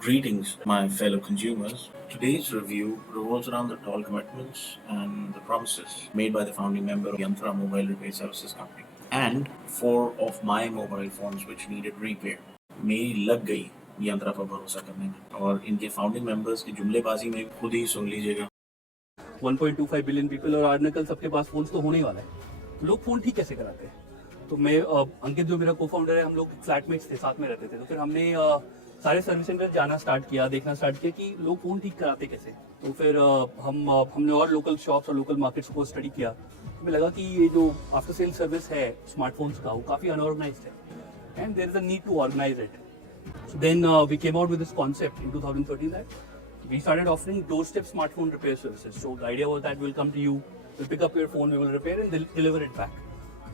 Greetings, my fellow consumers. Today's review revolves around the tall commitments and the promises made by the founding member of Yantra Mobile Repair Services Company and four of my mobile phones which needed repair. मेरी लग गई यंत्रा पर भरोसा करने में और इनके फाउंडिंग मेंबर्स की जुमलेबाजी में खुद ही सुन लीजिएगा। 1.25 बिलियन पीपल और आज नकल सबके पास फोन तो होने ही वाला है। लोग फोन ठीक कैसे कराते हैं? तो मैं अंकित जो मेरा को फाउंडर है, हम लोग फ्लैटमेट्स थे, साथ में रहते थे। तो फिर हमने सारे सर्विस सेंटर जाना स्टार्ट किया, देखना स्टार्ट किया कि लोग फ़ोन ठीक कराते कैसे। तो फिर हमने और लोकल शॉप्स और लोकल मार्केट्स को स्टडी किया। हमें लगा कि ये जो आफ्टर सेल सर्विस है स्मार्टफोन्स का, वो काफ़ी अनऑर्गेनाइज्ड है and there is a need to organise it. So then we came out with this concept in 2013 that we started offering doorstep smartphone repair services. So the idea was that we'll come to you, we'll pick up your phone, we will repair and deliver it back.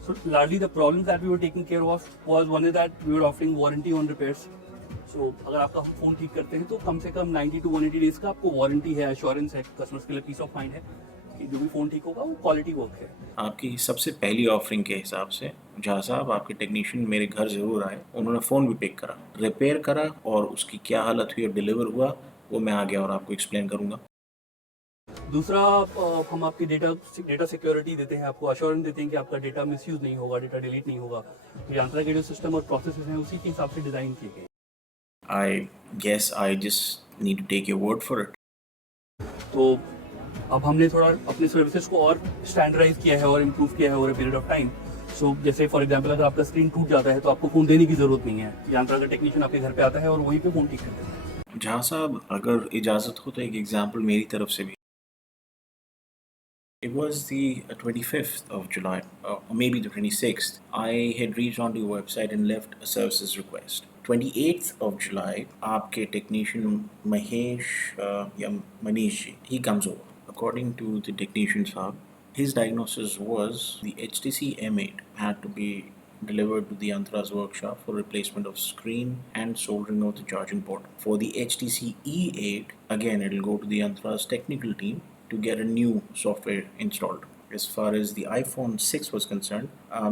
So largely the problems that we were taking care of was one is that we were offering warranty on repairs. So अगर आपका phone ठीक करते हैं तो कम से कम 90 to 180 days का आपको warranty है, एश्योरेंस है, कस्टमर्स के लिए पीस ऑफ माइंड है कि जो भी फोन ठीक होगा वो क्वालिटी वर्क है। आपकी सबसे पहली ऑफरिंग के हिसाब से जहाँ साहब आपके टेक्नीशियन मेरे घर जरूर आए, उन्होंने फ़ोन भी पिक करा, रिपेयर करा और उसकी क्या हालत हुई और डिलीवर हुआ वो मैं आगे और आपको एक्सप्लेन करूँगा। दूसरा, हम आपकी डेटा सिक्योरिटी देते हैं, आपको अश्योरेंस देते हैं कि आपका डेटा मिसयूज नहीं होगा, डेटा डिलीट नहीं होगा। तो यंत्रा के जो सिस्टम और प्रोसेसेस हैं उसी के हिसाब से डिज़ाइन किए गए। I guess I just need to take your word for it. तो अब हमने थोड़ा अपने सर्विसेज को और स्टैंडर्डाइज किया है और इम्प्रूव किया है over a period of time. So जैसे फॉर एग्जांपल अगर आपका स्क्रीन टूट जाता है तो आपको फ़ोन देने की ज़रूरत नहीं है, यंत्रा का टेक्नीशियन आपके घर पे आता है और वहीं पे फ़ोन ठीक करता है। जहाँ साहब अगर इजाज़त हो तो एक एग्जाम्पल मेरी तरफ से भी। It was the 25th of July, or maybe the 26th. I had reached onto your website and left a services request. 28th of July, आपके technician Mahesh या Manish ji, he comes over. According to the technician साहब, his diagnosis was the HTC M8 had to be delivered to the Yantra's workshop for replacement of screen and soldering of the charging port. For the HTC E8, again it'll go to the Yantra's technical team to get a new software installed. As far as the iPhone 6 was concerned,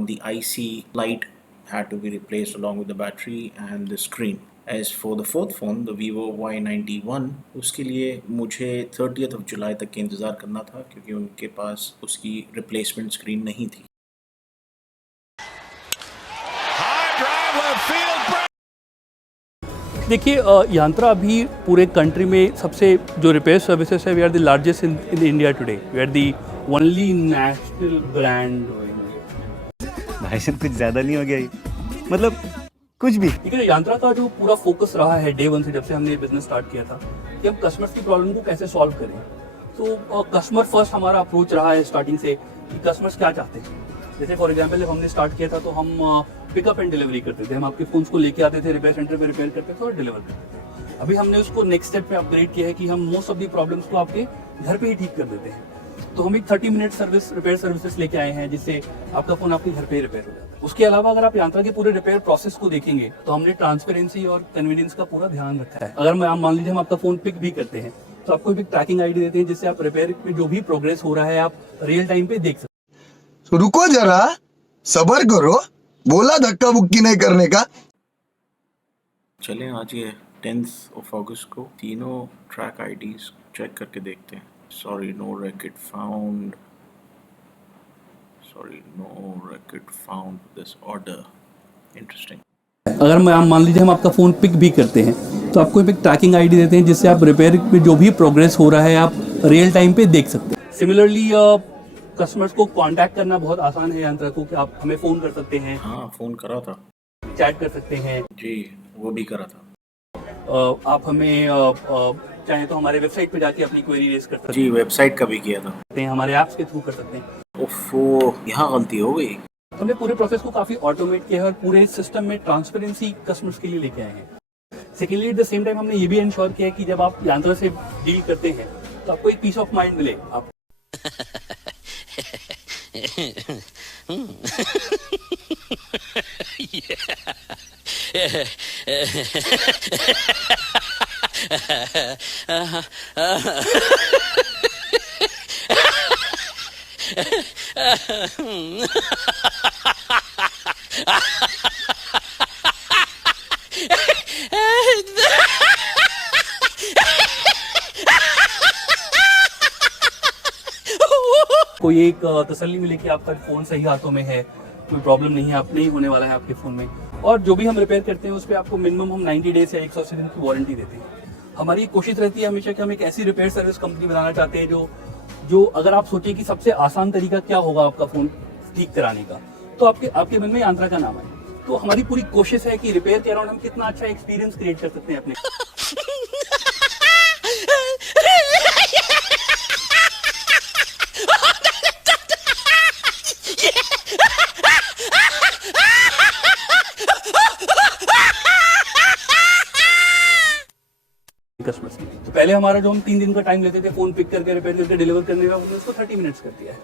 the IC light had to be replaced along with the battery and the screen. As for the fourth phone, the Vivo Y91, उसके लिए मुझे 30th of July तक के इंतज़ार करना था क्योंकि उनके पास उसकी रिप्लेसमेंट स्क्रीन नहीं थी। देखिए, यंत्रा अभी पूरे कंट्री में सबसे जो रिपेयर सर्विसेज है, we are the largest in India today. We are the only national brand. भाई साहब कुछ ज़्यादा नहीं हो गया ये? मतलब कुछ भी। लेकिन यंत्रा का जो पूरा फोकस रहा है डे वन से, जब से हमने बिजनेस स्टार्ट किया था, कि हम कस्टमर्स की प्रॉब्लम को कैसे सॉल्व करें। तो कस्टमर फर्स्ट हमारा अप्रोच रहा है स्टार्टिंग से कि कस्टमर्स क्या चाहते हैं। जैसे फॉर एग्जांपल जब हमने स्टार्ट किया था तो हम पिकअप एंड डिलीवरी करते थे। हम आपके फोन्स को लेके आते थे, रिपेयर सेंटर पे रिपेयर करते थे और डिलीवर करते थे। अभी हमने उसको नेक्स्ट स्टेप पे अपग्रेड किया है कि हम मोस्ट ऑफ दी प्रॉब्लम्स को आपके घर पे ही ठीक कर देते हैं। तो हम एक 30 मिनट रिपेयर सर्विसेज लेके आए हैं जिससे आपका फोन आपके घर पे ही रिपेयर हो जाता है। उसके अलावा अगर आप यंत्रा के पूरे रिपेयर प्रोसेस को देखेंगे तो हमने ट्रांसपेरेंसी और कन्वीनियंस का पूरा ध्यान रखा है। अगर मान लीजिए हम आपका फोन पिक भी करते हैं तो आपको एक ट्रैकिंग आईडी देते हैं जिससे आप रिपेयर में जो भी प्रोग्रेस हो रहा है आप रियल टाइम पे देख सकते तो रुको जरा, सबर करो, बोला धक्का बुक्की नहीं करने का। चलें आज ये 10th of August को तीनों ट्रैक आईडीज चेक करके देखते हैं। Sorry no racket found, sorry no racket found this order. Interesting. अगर मान लीजिए हम आपका फ़ोन पिक भी करते हैं तो आपको एक ट्रैकिंग आईडी देते हैं जिससे आप रिपेयर में जो भी प्रोग्रेस हो रहा है आप रियल टाइम पे देख सकते हैं। सिमिलरली कस्टमर्स को कांटेक्ट करना बहुत आसान है यंत्रा को, कि आप हमें फ़ोन कर सकते हैं। हाँ, फ़ोन करा था, चैट कर सकते हैं जी, वो भी करा था। आप हमें चाहें तो हमारे वेबसाइट पे जाके अपनी क्वेरी रेज कर सकते जी, वेबसाइट का भी किया था। हैं, हमारे ऐप्स के थ्रू कर सकते हैं। ओफो, यहाँ गलती हो गई। हमने पूरे प्रोसेस को काफ़ी ऑटोमेट किया है और पूरे सिस्टम में ट्रांसपेरेंसी कस्टमर्स के लिए लेके आए हैं। Secondly at the same time हमने ये भी इंश्योर किया है कि जब आप यंत्रा से डील करते हैं तो आपको एक पीस ऑफ माइंड मिले। आप कोई एक तसल्ली मिले कि आपका फ़ोन सही हाथों में है, कोई प्रॉब्लम नहीं है, आप नहीं होने वाला है आपके फ़ोन में। और जो भी हम रिपेयर करते हैं उस पर आपको मिनिमम हम 90 डेज या 180 दिन की वारंटी देते हैं। हमारी कोशिश रहती है हमेशा कि हम एक ऐसी रिपेयर सर्विस कंपनी बनाना चाहते हैं जो अगर आप सोचें कि सबसे आसान तरीका क्या होगा आपका फ़ोन ठीक कराने का, तो आपके मन में यांत्रा का नाम आए। तो हमारी पूरी कोशिश है कि रिपेयर के अराउंड हम कितना अच्छा एक्सपीरियंस क्रिएट कर सकते हैं अपने। कस्टमर्स के लिए तो पहले हमारा जो हम 3 दिन का टाइम लेते थे फोन पिक करके रिपेयर करके डिलीवर करने का, हमने उसको 30 मिनट्स कर दिया है।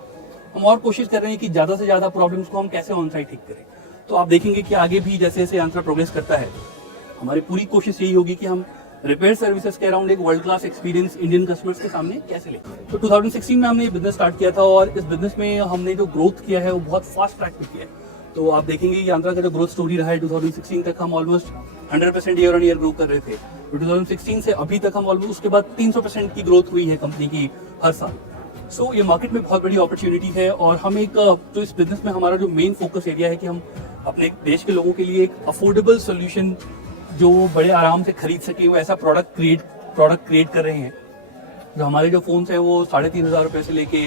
हम और कोशिश कर रहे हैं कि ज्यादा से ज्यादा प्रॉब्लम्स को हम कैसे ऑन साइट ठीक करें। तो आप देखेंगे कि आगे भी जैसे जैसे आंसर प्रोग्रेस करता है, हमारी पूरी कोशिश यही होगी कि हम रिपेयर सर्विसेज के अराउंड एक world class experience Indian customers के सामने कैसे लें। तो 2016 में हमने ये बिजनेस स्टार्ट किया था और इस बिजनेस में हमने जो ग्रोथ किया है वो बहुत फास्ट ट्रैक पे किया है। तो आप देखेंगे कि यांत्रा का जो ग्रोथ स्टोरी रहा है 2016 तक हम almost 100% year on year grow कर रहे थे। तो 2016 से अभी तक हम ऑलमोस्ट उसके बाद 300% की ग्रोथ हुई है कंपनी की हर साल। सो ये मार्केट में बहुत बड़ी अपॉर्चुनिटी है और हम एक तो इस बिजनेस में हमारा जो मेन फोकस एरिया है कि हम अपने देश के लोगों के लिए एक अफोर्डेबल सोल्यूशन जो बड़े आराम से खरीद सके वो ऐसा प्रोडक्ट क्रिएट कर रहे हैं। जो हमारे जो फोन्स हैं वो 3,500 रुपये से लेके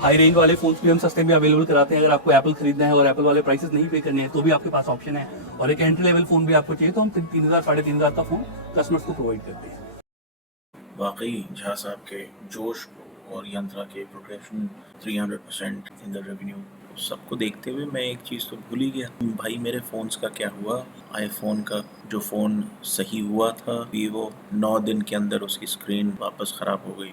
हाई रेंज वाले फोन्स भी हम सस्ते में अवेलेबल कराते हैं। अगर आपको एप्पल खरीदना है और एप्पल वाले प्राइसेस नहीं पे करने हैं तो भी आपके पास ऑप्शन है। और एक एंट्री लेवल फोन भी आपको चाहिए तो हम 3,000 3,500 का फोन कस्टमर्स को प्रोवाइड करते हैं। वाकई झा साहब के जोश और यंत्रा के प्रोग्रेशन 300% इन द रेवेन्यू सबको देखते हुए मैं एक चीज़ तो भूल ही गया भाई, मेरे फ़ोन्स का क्या हुआ। आईफोन का जो फ़ोन सही हुआ था वीवो 9 दिन के अंदर उसकी स्क्रीन वापस ख़राब हो गई।